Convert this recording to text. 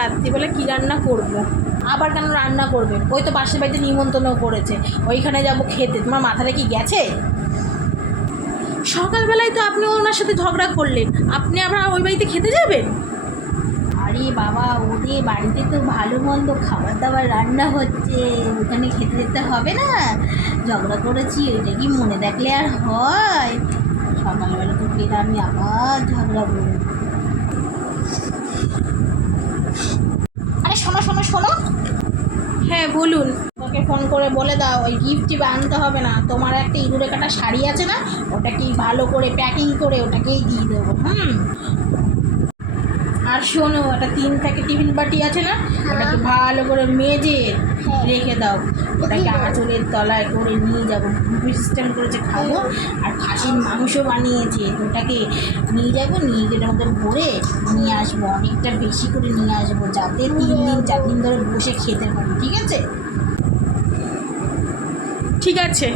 রাত্রিবেলা কী রান্না করবো? আবার কেন রান্না করবে? ওই তো পাশের বাড়িতে নিমন্ত্রণও করেছে, ওইখানে যাব খেতে। তোমার মাথাটা কি গেছে? সকালবেলায় তো আপনি ওনার সাথে ঝগড়া করলেন, আপনি আবার ওই বাড়িতে খেতে যাবেন? আরে বাবা, ওদের বাড়িতে তো ভালো মন্দ খাবার দাবার রান্না হচ্ছে, ওখানে খেতে যেতে হবে না? ঝগড়া করেছি ওইটা কি মনে রাখলে আর হয়? সকালবেলা তো গেলে আমি আবার ঝগড়া করব। আরে শোনো শোনো শোনো। হ্যাঁ বলুন। ওকে ফোন করে বলে দাও ওই গিফট টিপ আনতে হবে না, তোমার একটা ইঁদুরে কাটা শাড়ি আছে না, ওটাকেই ভালো করে প্যাকিং করে ওটাকেই দিয়ে দেবো। আর শোনো, একটা 3 থেকে টিফিন বাটি আছে না, ওটাকে ভালো করে মেজে রেখে দাও। ওটাকে আঁচলের তলায় করে নিয়ে যাবো, বুফে সিস্টেম করেছে, খাবো। আর খাসির মাংস বানিয়েছে, ওটাকে নিয়ে যাবো, নিয়ে গেলে ওদের ভরে নিয়ে আসবো, অনেকটা বেশি করে নিয়ে আসবো, যাতে 3 দিন 4 দিন ধরে বসে খেতে পারি। ঠিক আছে? ঠিক আছে।